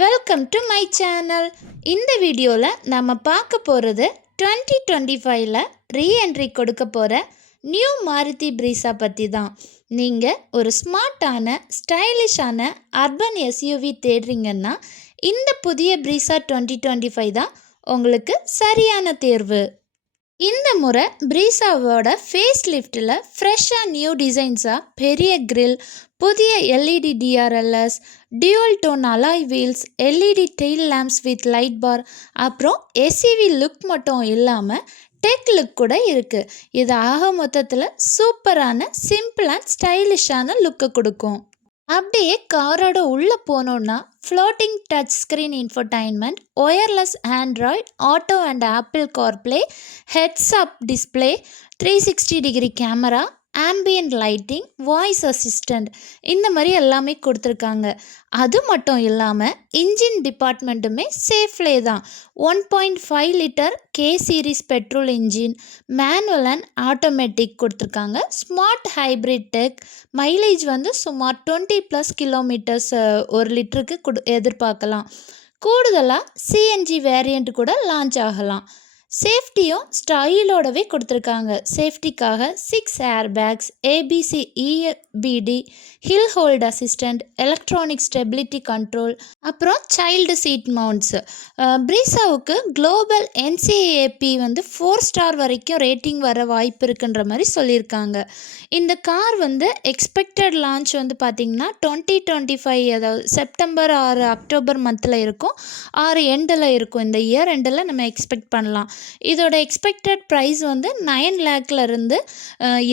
Welcome to my channel. இந்த வீடியோவில் நம்ம பார்க்க போகிறது 2025ல் ரீஎன்ட்ரி கொடுக்க போகிற நியூ மாருதி ப்ரீஸா பற்றி தான். நீங்கள் ஒரு ஸ்மார்ட்டான ஸ்டைலிஷான அர்பன் எஸ்யூவி தேடுறீங்கன்னா இந்த புதிய ப்ரீஸா 2025 தான் உங்களுக்கு சரியான தேர்வு. இந்த முறை ப்ரீஸாவோட ஃபேஸ் லிஃப்ட்டில் ஃப்ரெஷ்ஷாக நியூ டிசைன்ஸாக பெரிய கிரில், புதிய LED DRLs, dual tone alloy wheels, LED tail lamps with light bar, அப்புறம் எஸ்யூவி லுக் மட்டும் இல்லாமல் டெக் லுக் கூட இருக்குது. இது ஆக மொத்தத்தில் சூப்பரான சிம்பிள் அண்ட் ஸ்டைலிஷான லுக்கை கொடுக்கும். அப்படியே காரோட உள்ளே போனோன்னா floating touch screen infotainment, wireless Android auto and Apple CarPlay, heads up display, 360 camera, ambient lighting, voice assistant, இந்த மாதிரி எல்லாமே கொடுத்துருக்காங்க. அது மட்டும் இல்லாமல் இன்ஜின் டிபார்ட்மெண்ட்டுமே சேஃப்லே தான். 1.5 litre K series petrol engine, manual and automatic கொடுத்துருக்காங்க. ஸ்மார்ட் ஹைப்ரிட் டெக், மைலேஜ் வந்து சுமார் 20+ கிலோமீட்டர்ஸ் ஒரு லிட்டருக்கு எதிர்பார்க்கலாம். கூடுதலாக சிஎன்ஜி வேரியண்ட் கூட லான்ச் ஆகலாம். சேஃப்டியும் ஸ்டைலோடவே கொடுத்துருக்காங்க. சேஃப்டிக்காக 6 air bags, ABS, EBD, hill hold assistant, electronic stability control, அப்புறம் சைல்டு சீட் மவுண்ட்ஸு. ப்ரீஸாவுக்கு குளோபல் என்சிஏபி வந்து 4 ஸ்டார் வரைக்கும் ரேட்டிங் வர வாய்ப்பு இருக்குன்ற மாதிரி சொல்லியிருக்காங்க. இந்த கார் வந்து எக்ஸ்பெக்டட் லான்ச் வந்து பார்த்திங்கன்னா 2025, அதாவது செப்டம்பர் ஆர் அக்டோபர் மந்தில் இருக்கும், 6 எண்டில் இருக்கும். இந்த இயர் எண்டில் நம்ம எக்ஸ்பெக்ட் பண்ணலாம். இதோட எக்ஸ்பெக்டட் ப்ரைஸ் வந்து 9 லேக்லேருந்து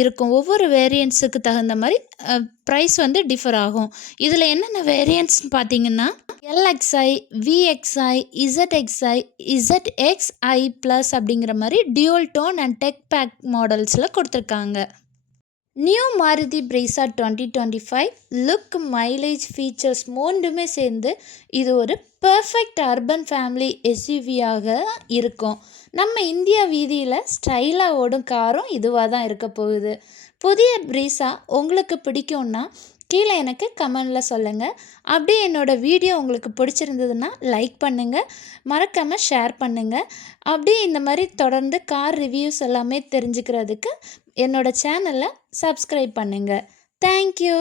இருக்கும். ஒவ்வொரு வேரியன்ட்ஸுக்கு தகுந்த மாதிரி ப்ரைஸ் வந்து டிஃபர் ஆகும். இதில் என்னென்ன வேரியன்ட்ஸ்னு பார்த்தீங்கன்னா LXi, VXi, ZXi, ZXi plus அப்படிங்கிற மாதிரி dual tone and tech pack மாடல்ஸில் கொடுத்துருக்காங்க. New Maruti Brezza 2025 look, mileage, features மூன்றுமே சேர்ந்து இது ஒரு பர்ஃபெக்ட் அர்பன் ஃபேமிலி எஸ்யூவியாக இருக்கும். நம்ம இந்தியா வீதியில் ஸ்டைலாக ஓடும் காரும் இதுவாக தான் இருக்க போகுது. புதிய ப்ரீஸா உங்களுக்கு பிடிக்கும்னா கீழே எனக்கு கமெண்டில் சொல்லுங்கள். அப்படியே என்னோடய வீடியோ உங்களுக்கு பிடிச்சிருந்ததுன்னா லைக் பண்ணுங்கள், மறக்காமல் ஷேர் பண்ணுங்கள். அப்படியே இந்த மாதிரி தொடர்ந்து கார் ரிவ்யூஸ் எல்லாமே தெரிஞ்சுக்கிறதுக்கு என்னோடய சேனலை சப்ஸ்கிரைப் பண்ணுங்கள். தேங்க்யூ.